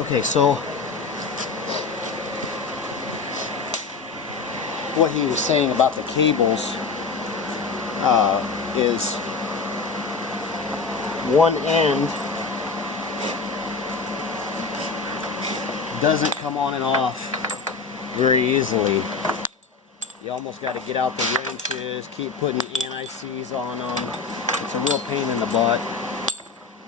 Okay, so what he was saying about the cables is one end doesn't come on and off very easily. You almost got to get out the wrenches, keep putting anti-seize on them. It's a real pain in the butt.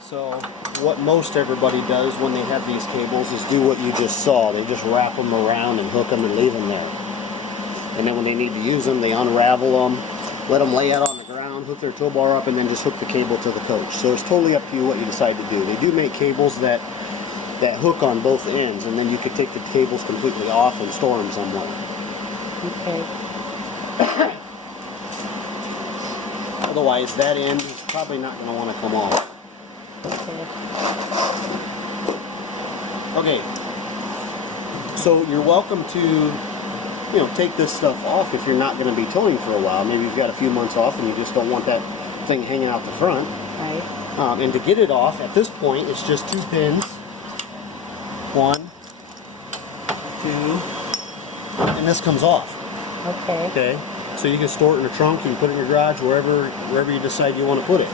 So what most everybody does when they have these cables is do what you just saw. They just wrap them around and hook them and leave them there. And then when they need to use them, they unravel them, let them lay out on the ground, hook their tow bar up, and then just hook the cable to the coach. So it's totally up to you what you decide to do. They do make cables that hook on both ends, and then you could take the cables completely off and store them somewhere. Okay. Otherwise, that end is probably not going to want to come off. Okay. Okay. So you're welcome to, take this stuff off if you're not going to be towing for a while. Maybe you've got a few months off and you just don't want that thing hanging out the front. Right. And to get it off, at this point, it's just 2 pins. 1, 2, and this comes off. Okay. Okay. So you can store it in the trunk, you can put it in your garage, wherever you decide you want to put it.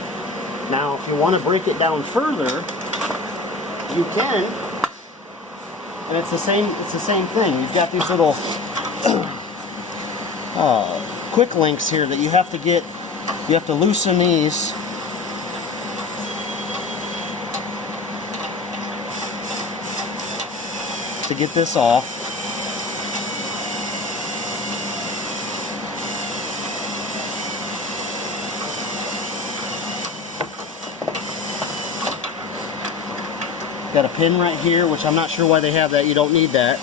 Now, if you want to break it down further, you can. And it's the same thing. You've got these little quick links here that you have to get. You have to loosen these. To get this off. Got a pin right here, which I'm not sure why they have that. You don't need that.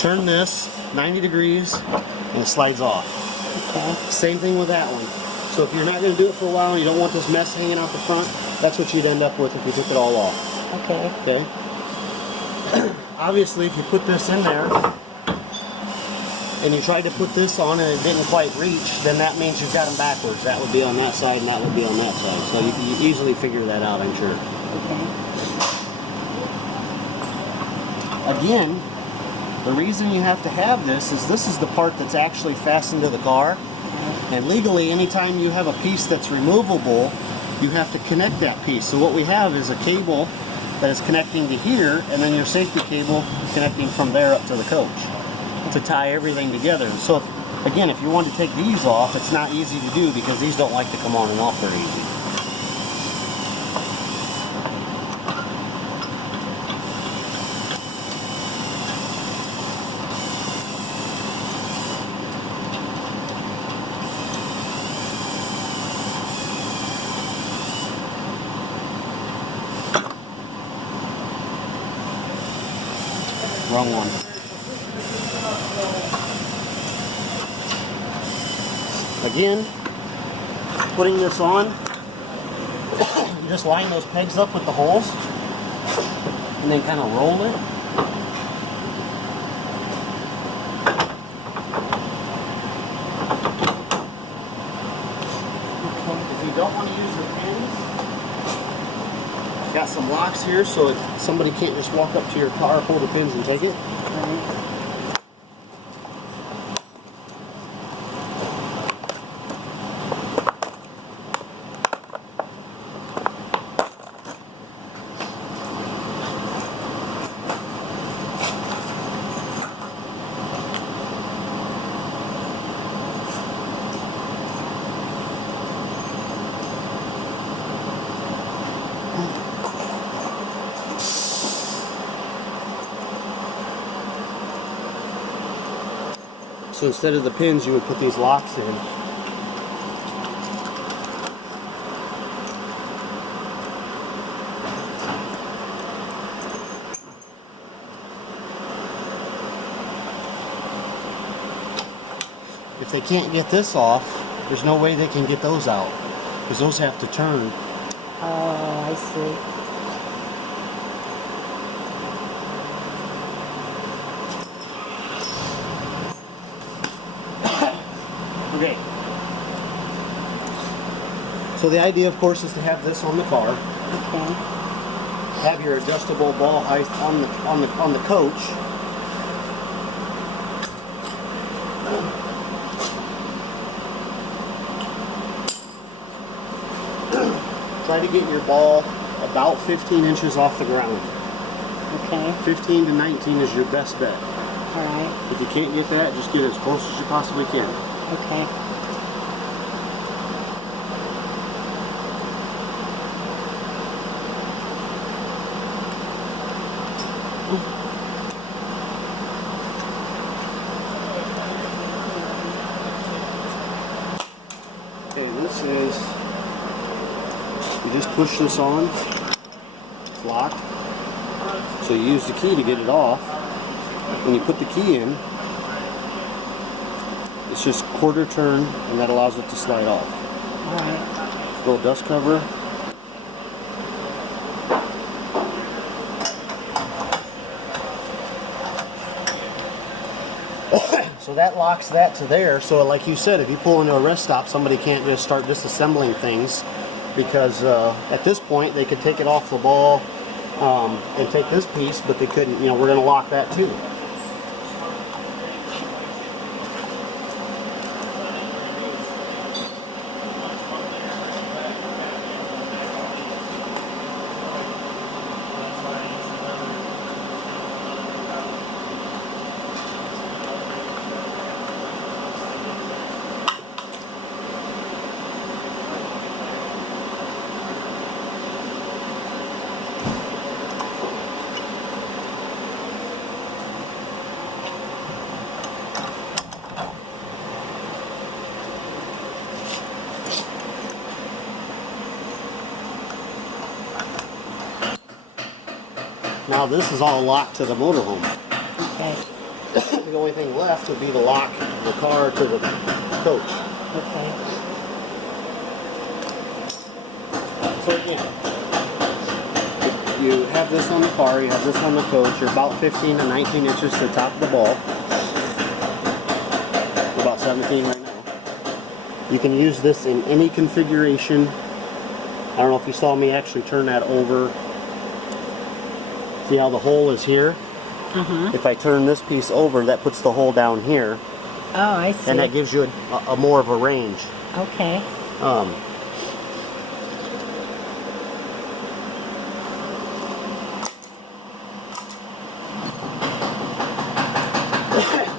Turn this 90 degrees and it slides off. Okay. Same thing with that one. So if you're not going to do it for a while and you don't want this mess hanging out the front, that's what you'd end up with if you took it all off. Okay. Okay? Obviously, if you put this in there and you tried to put this on and it didn't quite reach, then that means you've got them backwards. That would be on that side and that would be on that side. So you can easily figure that out, I'm sure. Okay. Again, the reason you have to have this is the part that's actually fastened to the car. And legally, anytime you have a piece that's removable, you have to connect that piece. So what we have is a cable that is connecting to here, and then your safety cable connecting from there up to the coach to tie everything together. So if you want to take these off, it's not easy to do because these don't like to come on and off very easy. Wrong one. Again, putting this on, you just line those pegs up with the holes and then kind of roll it. If you don't want to use the pins, got some locks here so somebody can't just walk up to your car, pull the pins and take it. Right. So instead of the pins, you would put these locks in. If they can't get this off, there's no way they can get those out, because those have to turn. Oh, I see. Okay. So the idea, of course, is to have this on the car. Okay. have your adjustable ball height on the coach. Try to get your ball about 15 inches off the ground. Okay. 15 to 19 is your best bet. All right. If you can't get that, just get as close as you possibly can. Okay. Okay, this is, you just push this on, it's locked. So you use the key to get it off. When you put the key in, it's just quarter turn and that allows it to slide off. All right. Little dust cover. So that locks that to there. So like you said, if you pull into a rest stop, somebody can't just start disassembling things, because at this point they could take it off the ball and take this piece, but they couldn't, you know, we're going to lock that too. Now this is all locked to the motorhome. Okay. The only thing left would be to lock the car to the coach. Okay. So again, you have this on the car, you have this on the coach, you're about 15 to 19 inches to the top of the ball. We're about 17 right now. You can use this in any configuration. I don't know if you saw me actually turn that over. See how the hole is here? If I turn this piece over, that puts the hole down here, Oh, I see. and that gives you a more of a range. Okay.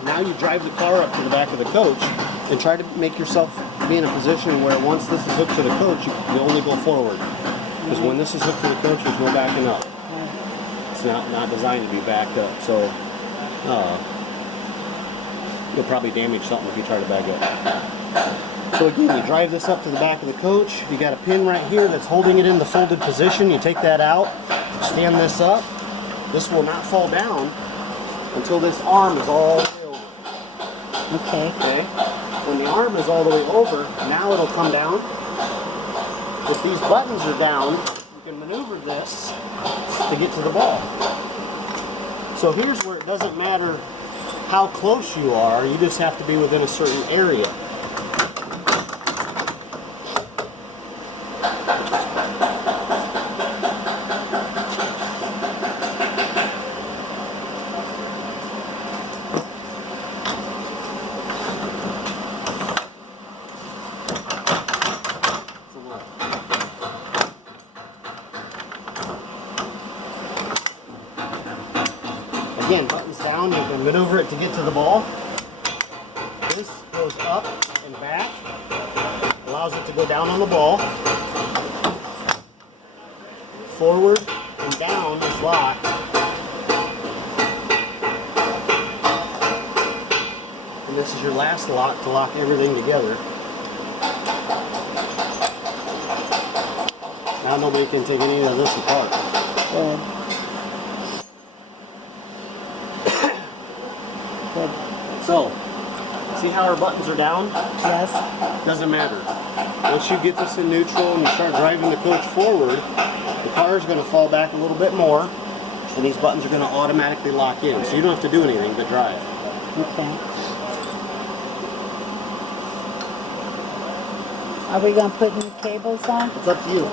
Now you drive the car up to the back of the coach and try to make yourself be in a position where once this is hooked to the coach, you only go forward. Because when this is hooked to the coach, there's no backing up. It's not designed to be backed up, so you'll probably damage something if you try to back up. So again, you drive this up to the back of the coach. You got a pin right here that's holding it in the folded position. You take that out, stand this up. This will not fall down until this arm is all the way over. Okay. Okay? When the arm is all the way over, now it'll come down. If these buttons are down, you can maneuver this to get to the ball. So here's where it doesn't matter how close you are, you just have to be within a certain area. Again, buttons down, you can maneuver it to get to the ball. This goes up and back, allows it to go down on the ball. Forward and down is locked. And this is your last lock to lock everything together. Now nobody can take any of this apart. Good. Good. So, see how our buttons are down? Yes. Doesn't matter. Once you get this in neutral and you start driving the coach forward, the car is going to fall back a little bit more, and these buttons are going to automatically lock in. So you don't have to do anything but drive. Okay. Are we going to put new cables on? It's up to you.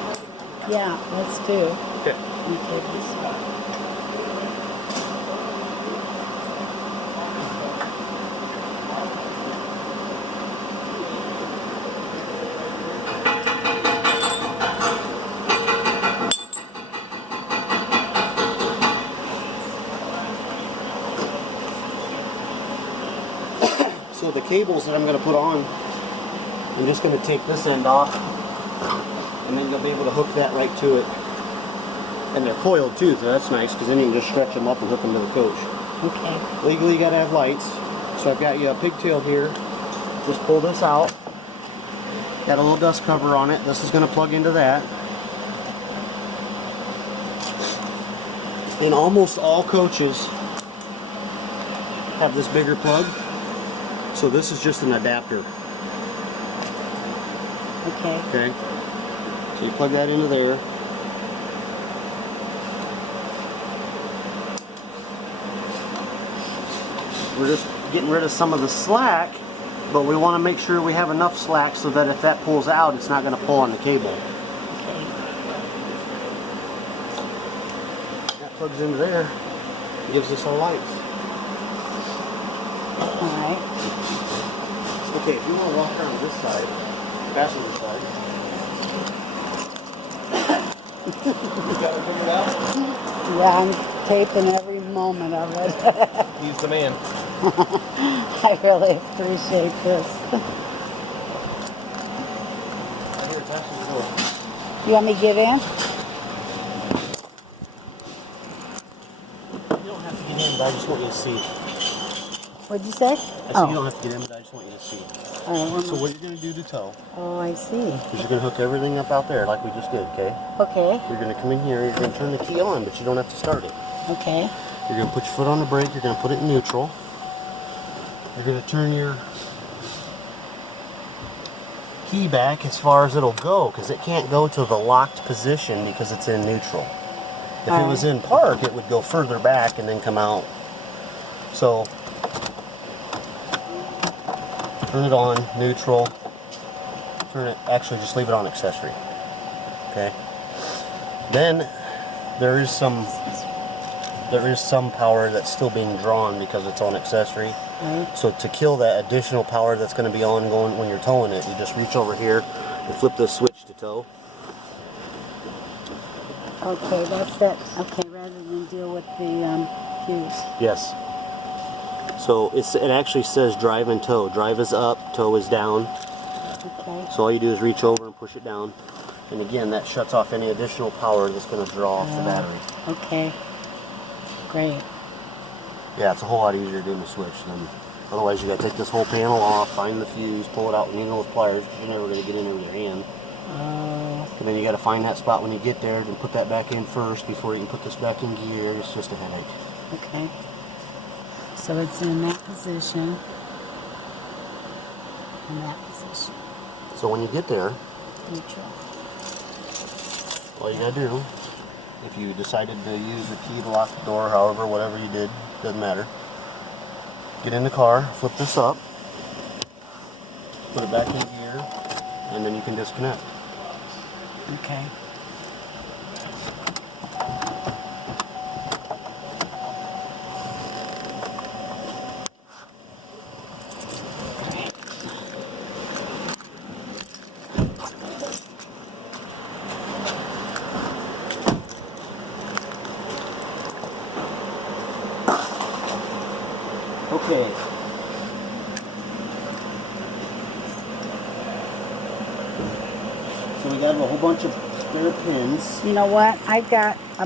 Yeah, let's do. Okay. Let me take this out. So the cables that I'm going to put on, I'm just going to take this end off, and then you'll be able to hook that right to it. And they're coiled too, so that's nice, because then you can just stretch them up and hook them to the coach. Okay. Legally, you got to have lights. So I've got you a pigtail here. Just pull this out. Got a little dust cover on it. This is going to plug into that. And almost all coaches have this bigger plug. So this is just an adapter. Okay. Okay. So you plug that into there. We're just getting rid of some of the slack, but we want to make sure we have enough slack so that if that pulls out, it's not going to pull on the cable. Okay. That plugs into there. Gives us our lights. All right. Okay, if you want to walk around this side, passenger side. You got it figured out? Yeah, I'm taping every moment of it. He's the man. I really appreciate this. Here, passenger door. You want me to get in? You don't have to get in, but I just want you to see. What'd you say? I said you don't have to get in, but I just want you to see. All right, So what you're going to do to tow oh, I see. is you're going to hook everything up out there like we just did, okay? Okay. You're going to come in here, you're going to turn the key on, but you don't have to start it. Okay. You're going to put your foot on the brake, you're going to put it in neutral. You're going to turn your key back as far as it'll go, because it can't go to the locked position because it's in neutral. If it was in park, it would go further back and then come out. So, turn it on, neutral. Turn it, actually just leave it on accessory. Okay? Then, there is some power that's still being drawn because it's on accessory. Right. So to kill that additional power that's going to be ongoing when you're towing it, you just reach over here and flip the switch to tow. Okay, that's that. Okay, rather than deal with the fuse. Yes. So it actually says drive and tow. Drive is up, tow is down. Okay. So all you do is reach over and push it down. And again, that shuts off any additional power that's going to draw off the battery. Okay. Great. Yeah, it's a whole lot easier doing the switch than otherwise. You got to take this whole panel off, find the fuse, pull it out with needle with pliers, because you're never going to get in there with your hand. Oh. And then you got to find that spot when you get there, and put that back in first before you can put this back in gear. It's just a headache. Okay. So it's in that position. In that position. So when you get there, Neutral. all you got to do, if you decided to use the key to lock the door, however, whatever you did, doesn't matter. Get in the car, flip this up, put it back in gear, and then you can disconnect. Okay. Okay. So we got a whole bunch of spare pins. You know what? I got